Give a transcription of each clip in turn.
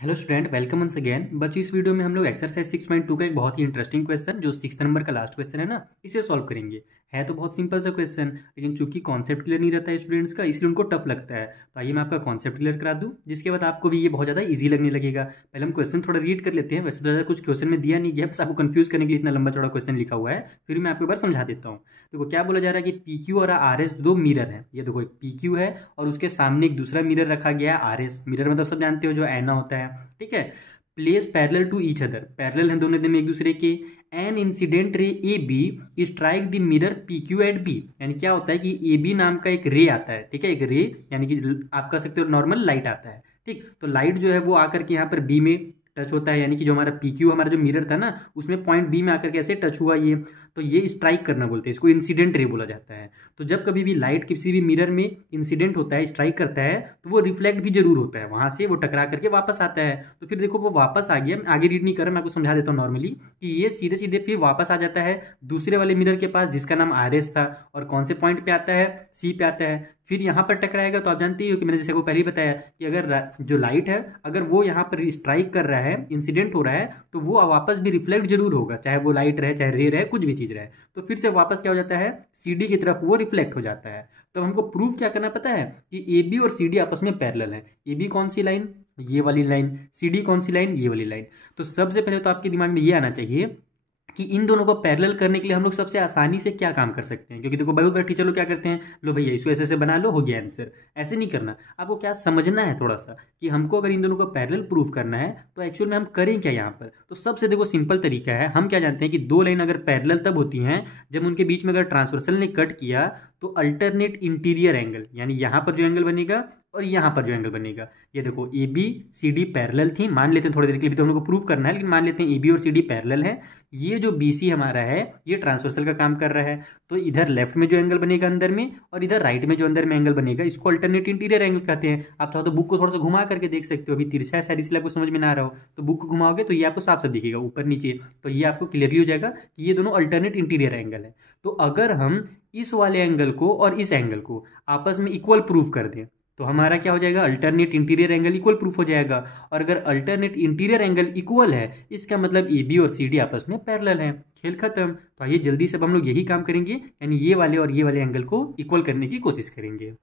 Hello student, welcome once again. बच्चों, इस video में हम लोग एक्सरसाइज 6.2 का एक बहुत ही इंटरेस्टिंग क्वेश्चन जो 6 नंबर का लास्ट क्वेश्चन है ना, इसे सॉल्व करेंगे। है तो बहुत सिंपल सा क्वेश्चन, लेकिन चूंकि कॉन्सेप्ट क्लियर नहीं रहता है स्टूडेंट्स का, इसलिए उनको टफ लगता है। तो आइए मैं आपका कॉन्सेप्ट क्लियर करा दूं, जिसके बाद आपको भी ये बहुत ज़्यादा ईजी लगने लगेगा। पहले हम क्वेश्चन थोड़ा रीड कर लेते हैं। वैसे तो ज़्यादा कुछ क्वेश्चन में दिया नहीं गया, बस आपको कंफ्यूज करने के लिए इतना लंबा चौड़ा क्वेश्चन लिखा हुआ है। फिर मैं आपको एक बार समझा देता हूँ। देखो क्या बोला जा रहा है कि पी क्यू और आर एस दो मिरर है। ये देखो एक पी क्यू है और उसके सामने एक दूसरा मिरर रखा गया है आर एस। मिरर मतलब सब जानते हो, जो आईना होता है, ठीक है। Place parallel to each other, parallel हैं दोनों में एक दूसरे के। An incident ray A B strike the mirror P Q at B. यानी क्या होता है कि ए बी नाम का एक रे आता है, ठीक है। एक रे यानी कि आप कह सकते हो नॉर्मल लाइट आता है, ठीक। तो लाइट जो है वो आकर के यहाँ पर बी में टच होता है, यानी कि जो हमारा पी क्यू हमारा जो मिरर था ना, उसमें पॉइंट बी में आकर के ऐसे टच हुआ ये। तो ये स्ट्राइक करना बोलते हैं, इसको इंसिडेंट रे बोला जाता है। तो जब कभी भी लाइट किसी भी मिरर में इंसिडेंट होता है, स्ट्राइक करता है, तो वो रिफ्लेक्ट भी जरूर होता है, वहां से वो टकरा करके वापस आता है। तो फिर देखो वो वापस आ गया। आगे रीड नहीं कर रहा, मैं आपको समझा देता हूँ नॉर्मली कि ये सीधे सीधे फिर वापस आ जाता है दूसरे वाले मिरर के पास, जिसका नाम आर एस था। और कौन से पॉइंट पे आता है? सी पे आता है। फिर यहाँ पर टकराएगा। तो आप जानते ही हो कि मैंने जैसे को पहले ही बताया कि अगर जो लाइट है अगर वो यहाँ पर स्ट्राइक कर रहा है, इंसिडेंट हो रहा है, तो वो वापस भी रिफ्लेक्ट जरूर होगा, चाहे वो लाइट रहे चाहे रे रहे, कुछ भी चीज रहे। तो फिर से वापस क्या हो जाता है, सी डी की तरफ वो रिफ्लेक्ट हो जाता है। तो हमको प्रूफ क्या करना पता है कि ए बी और सी डी आपस में पैरेलल है। ए बी कौन सी लाइन? ये वाली लाइन। सी डी कौन सी लाइन? ये वाली लाइन। तो सबसे पहले तो आपके दिमाग में ये आना चाहिए कि इन दोनों को पैरेलल करने के लिए हम लोग सबसे आसानी से क्या काम कर सकते हैं। क्योंकि देखो बहुत बार टीचर लोग क्या करते हैं, लो भैया इसको ऐसे ऐसे बना लो, हो गया आंसर। ऐसे नहीं करना। आपको क्या समझना है थोड़ा सा कि हमको अगर इन दोनों को पैरेलल प्रूफ करना है तो एक्चुअल में हम करें क्या यहाँ पर। तो सबसे देखो सिंपल तरीका है, हम क्या जानते हैं कि दो लाइन अगर पैरेलल तब होती हैं जब उनके बीच में अगर ट्रांसवर्सल ने कट किया तो अल्टरनेट इंटीरियर एंगल, यानी यहाँ पर जो एंगल बनेगा और यहाँ पर जो एंगल बनेगा। ये देखो A B C D parallel थी, मान लेते हैं थोड़ी देर के लिए, भी तो हम लोग को प्रूफ करना है, लेकिन मान लेते हैं ए बी और सी डी पैरेलल है। ये जो बी सी हमारा है ये ट्रांसवर्सल का काम कर रहा है। तो इधर लेफ्ट में जो एंगल बनेगा अंदर में, और इधर राइट में जो अंदर में एंगल बनेगा, इसको अल्टरनेट इंटीरियर एंगल कहते हैं। आप चाहो तो बुक को थोड़ा सा घुमा करके देख सकते हो। अभी तिरछा है शायद, इसलिए आपको समझ में ना आ रहा हो, तो बुक को घुमाओगे तो ये आपको साफ साफ दिखेगा ऊपर नीचे। तो ये आपको क्लियरली हो जाएगा कि ये दोनों अल्टरनेट इंटीरियर एंगल है। तो अगर हम इस वाले एंगल को और इस एंगल को आपस में इक्वल प्रूफ कर दें तो हमारा क्या हो जाएगा, alternate interior angle equal proof हो जाएगा। और अगर अल्टरनेट इंटीरियर एंगल इक्वल है, इसका मतलब ए बी और सी डी आपस में पैरेलल है। खेल खत्म। तो आइए जल्दी से अब हम लोग यही काम करेंगे, यानी ये वाले और ये वाले एंगल को इक्वल करने की कोशिश करेंगे।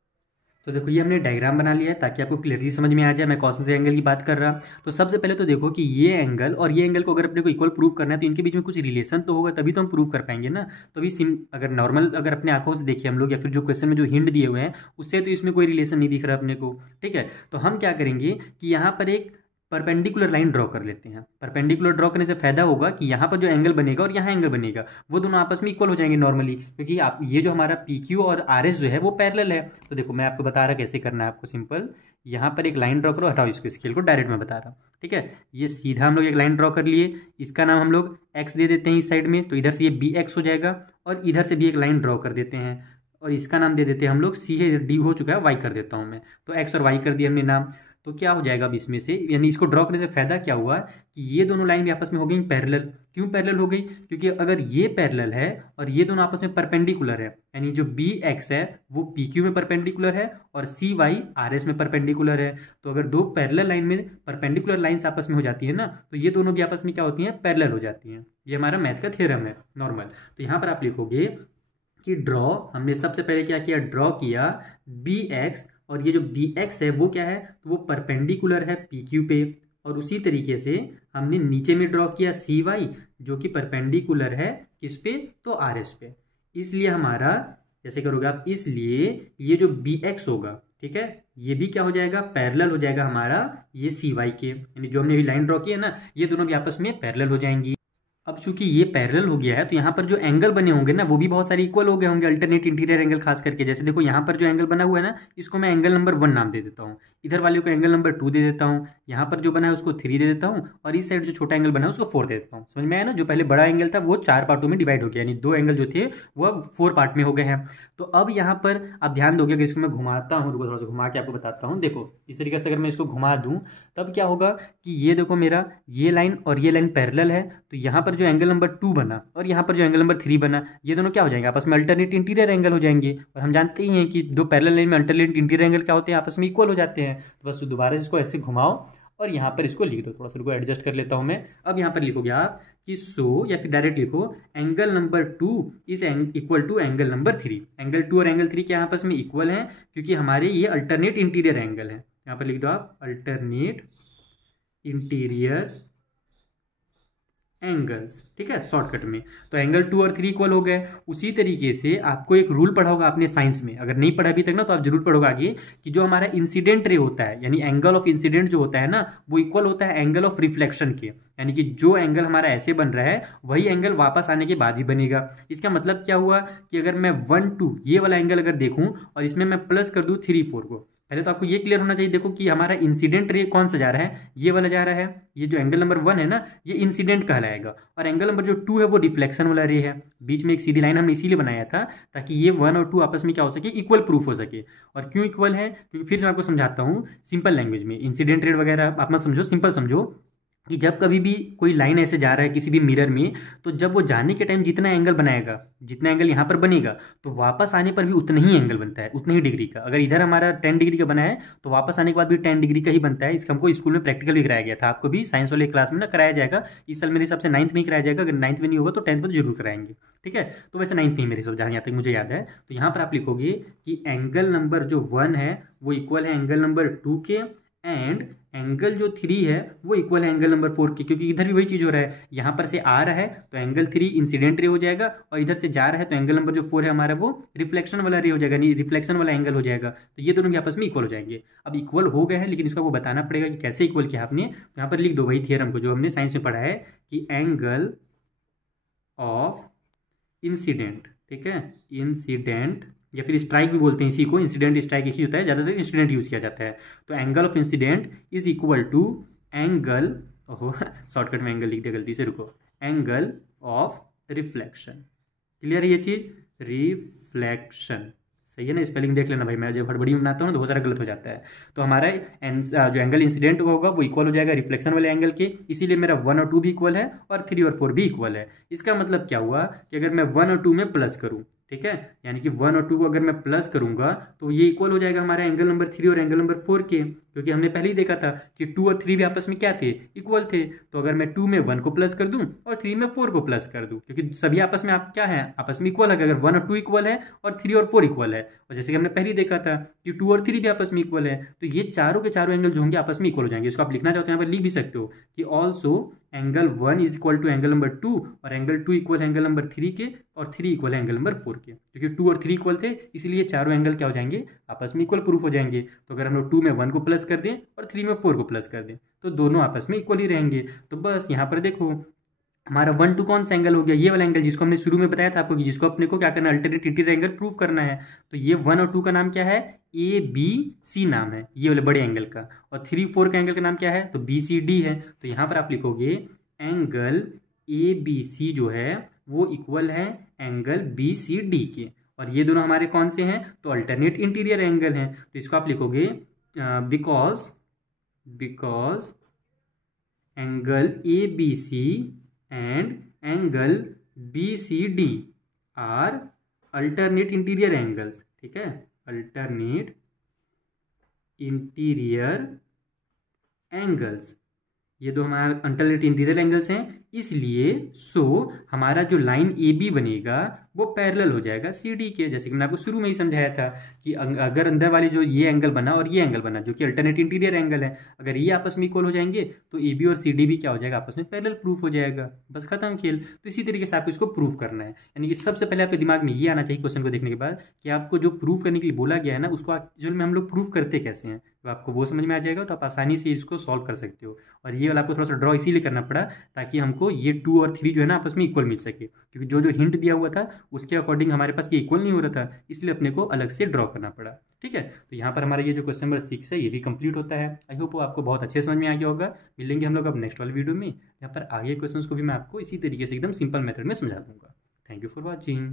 तो देखो ये हमने डायग्राम बना लिया है ताकि आपको क्लियरली समझ में आ जाए मैं कौन से एंगल की बात कर रहा। तो सबसे पहले तो देखो कि ये एंगल और ये एंगल को अगर अपने को इक्वल प्रूव करना है तो इनके बीच में कुछ रिलेशन तो होगा, तभी तो हम प्रूव कर पाएंगे ना। तो अभी अगर नॉर्मल अगर अपने आंखों से देखिए हम लोग, या फिर जो क्वेश्चन में जो हिंट दिए हुए हैं उससे तो इसमें कोई रिलेशन नहीं दिख रहा अपने को, ठीक है। तो हम क्या करेंगे कि यहाँ पर एक परपेंडिकुलर लाइन ड्रॉ कर लेते हैं। परपेंडिकुलर ड्रॉ करने से फायदा होगा कि यहाँ पर जो एंगल बनेगा और यहाँ एंगल बनेगा वो दोनों आपस में इक्वल हो जाएंगे नॉर्मली, क्योंकि आप ये जो हमारा पी क्यू और आर एस जो है वो पैरेलल है। तो देखो मैं आपको बता रहा कैसे करना है आपको, सिंपल यहाँ पर एक लाइन ड्रॉ करो, हटाओ इसको, स्केल को डायरेक्ट मैं बता रहा हूँ, ठीक है। ये सीधा हम लोग एक लाइन ड्रॉ कर लिए, इसका नाम हम लोग एक्स दे देते हैं इस साइड में, तो इधर से ये बी एक्स हो जाएगा। और इधर से भी एक लाइन ड्रॉ कर देते हैं और इसका नाम दे देते हैं हम लोग, सी है डी हो चुका है, वाई कर देता हूँ मैं। तो एक्स और वाई कर दिया हमने नाम। तो क्या हो जाएगा अब इसमें से, यानी इसको ड्रॉ करने से फायदा क्या हुआ कि ये दोनों लाइन भी आपस में हो गई पैरेलल। क्यों पैरेलल हो गई? क्योंकि अगर ये पैरेलल है और ये दोनों आपस में परपेंडिकुलर है, यानी जो बी एक्स है वो पी क्यू में परपेंडिकुलर है और सी वाई आर एस में परपेंडिकुलर है। तो अगर दो पैरेलल लाइन में परपेंडिकुलर लाइंस आपस में हो जाती है ना, तो ये दोनों भी आपस में क्या होती हैं, पैरेलल हो जाती हैं। ये हमारा मैथ का थ्योरम है नॉर्मल। तो यहाँ पर आप लिखोगे कि ड्रॉ, हमने सबसे पहले क्या किया, ड्रॉ किया बी एक्स, और ये जो बी एक्स है वो क्या है, तो वो परपेंडिकुलर है पी क्यू पे। और उसी तरीके से हमने नीचे में ड्रॉ किया सी वाई, जो कि परपेंडिकुलर है किस पे, तो आर एस पे। इसलिए हमारा जैसे करोगे आप, इसलिए ये जो बी एक्स होगा, ठीक है, ये भी क्या हो जाएगा, पैरेलल हो जाएगा हमारा ये सी वाई के, यानी जो हमने अभी लाइन ड्रॉ की है ना, ये दोनों भी आपस में पैरेलल हो जाएंगी। अब चूंकि ये पैरेलल हो गया है तो यहाँ पर जो एंगल बने होंगे ना वो भी बहुत सारे इक्वल हो गए होंगे, अल्टरनेट इंटीरियर एंगल खास करके। जैसे देखो यहाँ पर जो एंगल बना हुआ है ना, इसको मैं एंगल नंबर 1 नाम दे देता हूँ, इधर वाले को एंगल नंबर 2 दे देता हूँ, यहाँ पर जो बना है उसको 3 दे देता हूँ, और इस साइड जो छोटा एंगल बना है उसको 4 दे देता हूँ। समझ में आया ना? जो पहले बड़ा एंगल था वो 4 पार्टों में डिवाइड हो गया, यानी दो एंगल जो थे वो अब 4 पार्ट में हो गए हैं। तो अब यहाँ पर आप ध्यान दोगे कि इसको मैं घुमाता हूँ, रुको थोड़ा सा घुमा के आपको बताता हूँ। देखो इस तरीके से अगर मैं इसको घुमा दूँ तब क्या होगा कि ये देखो मेरा ये लाइन और ये लाइन पैरेलल है, तो यहाँ पर जो एंगल नंबर 2 बना और यहाँ पर जो एंगल नंबर 3 बना, ये दोनों क्या हो जाएंगे, आपस में अल्टरनेट इंटीरियर एंगल हो जाएंगे। और हम जानते ही हैं कि दो पैरेलल लाइन में अल्टरनेट इंटीरियर एंगल क्या होते हैं, आपस में इक्वल हो जाते हैं। तो बस दोबारा इसको ऐसे घुमाओ और यहाँ पर इसको लिख दो। थोड़ा सा इसको एडजस्ट कर लेता हूँ मैं। अब यहाँ पर लिखोगे आप कि सो, या फिर डायरेक्ट लिखो angle number 2 is equal to angle number 3। Angle 2 और एंगल 3 क्या आपस में इक्वल हैं, क्योंकि हमारे ये अल्टरनेट इंटीरियर एंगल है। यहाँ पर लिख दो आप अल्टरनेट इंटीरियर एंगल्स, ठीक है, शॉर्टकट में। तो एंगल 2 और 3 इक्वल हो गए। उसी तरीके से आपको एक रूल पढ़ा होगा आपने साइंस में, अगर नहीं पढ़ा अभी तक ना तो आप जरूर पढ़ोगे आगे, कि जो हमारा इंसिडेंट रे होता है, यानी एंगल ऑफ इंसिडेंट जो होता है ना, वो इक्वल होता है एंगल ऑफ रिफ्लेक्शन के। यानी कि जो एंगल हमारा ऐसे बन रहा है वही एंगल वापस आने के बाद भी बनेगा। इसका मतलब क्या हुआ कि अगर मैं 1 2 ये वाला एंगल अगर देखूं और इसमें मैं प्लस कर दूं 3 4 को, पहले तो आपको ये क्लियर होना चाहिए। देखो कि हमारा इंसिडेंट रे कौन सा जा रहा है, ये वाला जा रहा है। ये जो एंगल नंबर 1 है ना, ये इंसिडेंट कहलाएगा, और एंगल नंबर जो 2 है वो रिफ्लेक्शन वाला रे है। बीच में एक सीधी लाइन हमने इसीलिए बनाया था ताकि ये 1 और 2 आपस में क्या हो सके, इक्वल प्रूफ हो सके। और क्यों इक्वल है, क्योंकि फिर से मैं आपको समझाता हूँ सिंपल लैंग्वेज में। इंसिडेंट रे वगैरह आप मत समझो, सिंपल समझो कि जब कभी भी कोई लाइन ऐसे जा रहा है किसी भी मिरर में, तो जब वो जाने के टाइम जितना एंगल बनाएगा, जितना एंगल यहाँ पर बनेगा, तो वापस आने पर भी उतना ही एंगल बनता है, उतने ही डिग्री का। अगर इधर हमारा 10 डिग्री का बना है तो वापस आने के बाद भी 10 डिग्री का ही बनता है। इसका हमको स्कूल में प्रैक्टिकल भी कराया गया था, आपको भी साइंस वाले क्लास में ना कराया जाएगा। इस साल मेरे हिसाब से 9th में ही कराया जाएगा, अगर 9th में नहीं होगा तो 10th में जरूर कराएंगे, ठीक है। तो वैसे 9th में ही मेरे हिसाब जहाँ यहाँ तक मुझे याद है। तो यहाँ पर आप लिखोगे कि एंगल नंबर जो 1 है वो इक्वल है एंगल नंबर 2 के, एंड एंगल जो 3 है वो इक्वल है एंगल नंबर 4 के, क्योंकि इधर भी वही चीज़ हो रहा है। यहाँ पर से आ रहा है तो एंगल 3 इंसिडेंट रे हो जाएगा, और इधर से जा रहा है तो एंगल नंबर जो 4 है हमारा वो रिफ्लेक्शन वाला रे हो जाएगा, नहीं रिफ्लेक्शन वाला एंगल हो जाएगा। तो ये दोनों भी आपस में इक्वल हो जाएंगे। अब इक्वल हो गए हैं, लेकिन इसको आपको बताना पड़ेगा कि कैसे इक्वल किया आपने। तो यहाँ पर लिख दो वही थियरम को जो हमने साइंस में पढ़ा है, कि एंगल ऑफ इंसिडेंट, ठीक है, इंसिडेंट, या फिर स्ट्राइक भी बोलते हैं इसी को, इंसिडेंट स्ट्राइक एक ही होता है, ज़्यादातर इंसिडेंट यूज किया जाता है। तो angle of incident is equal to angle, ओहो शॉर्टकट में एंगल लिख दिया गलती से, रुको, एंगल ऑफ रिफ्लेक्शन। क्लियर है ये चीज़, रिफ्लेक्शन, सही है ना। स्पेलिंग देख लेना भाई, मैं जब हड़बड़ी में बनाता हूँ तो बहुत सारा गलत हो जाता है। तो हमारा जो एंगल इंसिडेंट होगा वो इक्वल हो जाएगा रिफ्लेक्शन वाले एंगल के, इसीलिए मेरा 1 और 2 भी इक्वल है और 3 और 4 भी इक्वल है। इसका मतलब क्या हुआ कि अगर मैं 1 और 2 में प्लस करूँ, ठीक है, यानी कि 1 और 2 को अगर मैं प्लस करूंगा तो ये इक्वल हो जाएगा हमारा एंगल नंबर 3 और एंगल नंबर 4 के, क्योंकि हमने पहले ही देखा था कि 2 और 3 भी आपस में क्या थे, इक्वल थे। तो अगर मैं 2 में 1 को प्लस कर दूं और 3 में 4 को प्लस कर दूं, क्योंकि सभी आपस में आप क्या है, आपस में इक्वल है। अगर 1 और 2 इक्वल है और 3 और 4 इक्वल है, और जैसे कि हमने पहले ही देखा था कि 2 और 3 भी आपस में इक्वल है, तो ये चारों के चारों एंगल जो होंगे आपस में इक्वल हो जाएंगे। इसको आप लिखना चाहते हो यहाँ पर लिख भी सकते हो कि also angle 1 is equal to angle number 2, और एंगल 2 इक्वल है एंगल नंबर 3 के, और 3 इक्वल है एंगल नंबर 4 के। क्योंकि 2 और 3 इक्वल थे इसलिए चारों एंगल क्या हो जाएंगे, आपस में इक्वल प्रूफ हो जाएंगे। तो अगर हम लोग 2 में 1 को प्लस कर दें और 3 में 4 को प्लस कर दें तो दोनों आपस में इक्वल ही रहेंगे। तो बस यहाँ पर देखो हमारा 1 2 कौन सा एंगल हो गया, ये वाला एंगल जिसको हमने शुरू में बताया था आपको, कि जिसको अपने को क्या करना है, अल्टरनेट इंटीरियर एंगल प्रूव करना है। तो ये 1 और 2 का नाम क्या है, ए बी सी नाम है ये वाले बड़े एंगल का, और 3 4 का एंगल का नाम क्या है, तो बी सी डी है। तो यहाँ पर आप लिखोगे एंगल ए बी सी जो है वो इक्वल है एंगल बी सी डी के, और ये दोनों हमारे कौन से हैं, तो अल्टरनेट इंटीरियर एंगल हैं। तो इसको आप लिखोगे because angle A B C and angle B C D are alternate interior angles, ठीक है, अल्टरनेट इंटीरियर एंगल्स, ये दो हमारे अल्टरनेट इंटीरियर एंगल्स हैं। इसलिए हमारा जो लाइन ए बी बनेगा वो पैरेलल हो जाएगा सी डी के, जैसे कि मैंने आपको शुरू में ही समझाया था कि अगर अंदर वाले जो ये एंगल बना और ये एंगल बना जो कि अल्टरनेट इंटीरियर एंगल है, अगर ये आपस में इक्वल हो जाएंगे तो ए बी और सी डी भी क्या हो जाएगा, आपस में पैरेलल प्रूफ हो जाएगा। बस खत्म खेल। तो इसी तरीके से आपको इसको प्रूफ करना है, यानी कि सबसे पहले आपके दिमाग में ये आना चाहिए क्वेश्चन को देखने के बाद कि आपको जो प्रूफ करने के लिए बोला गया है ना, उसको एक्चुअल में हम लोग प्रूफ करते कैसे हैं। तो आपको वो समझ में आ जाएगा तो आप आसानी से इसको सॉल्व कर सकते हो। और ये वाला आपको थोड़ा सा ड्रॉ इसीलिए करना पड़ा ताकि हमको ये 2 और 3 जो है ना आपस में इक्वल मिल सके, क्योंकि जो हिंट दिया हुआ था उसके अकॉर्डिंग हमारे पास ये इक्वल नहीं हो रहा था, इसलिए अपने को अलग से ड्रॉ करना पड़ा। ठीक है, तो यहाँ पर हमारा ये जो क्वेश्चन नंबर 6 है ये भी कंप्लीट होता है। आई होप वो आपको बहुत अच्छे समझ में आ गया होगा। मिलेंगे हम लोग अब नेक्स्ट वाले वीडियो में, यहाँ पर आगे क्वेश्चंस को भी मैं आपको इसी तरीके से एकदम सिंपल मेथड में समझा दूंगा। Thank you for watching.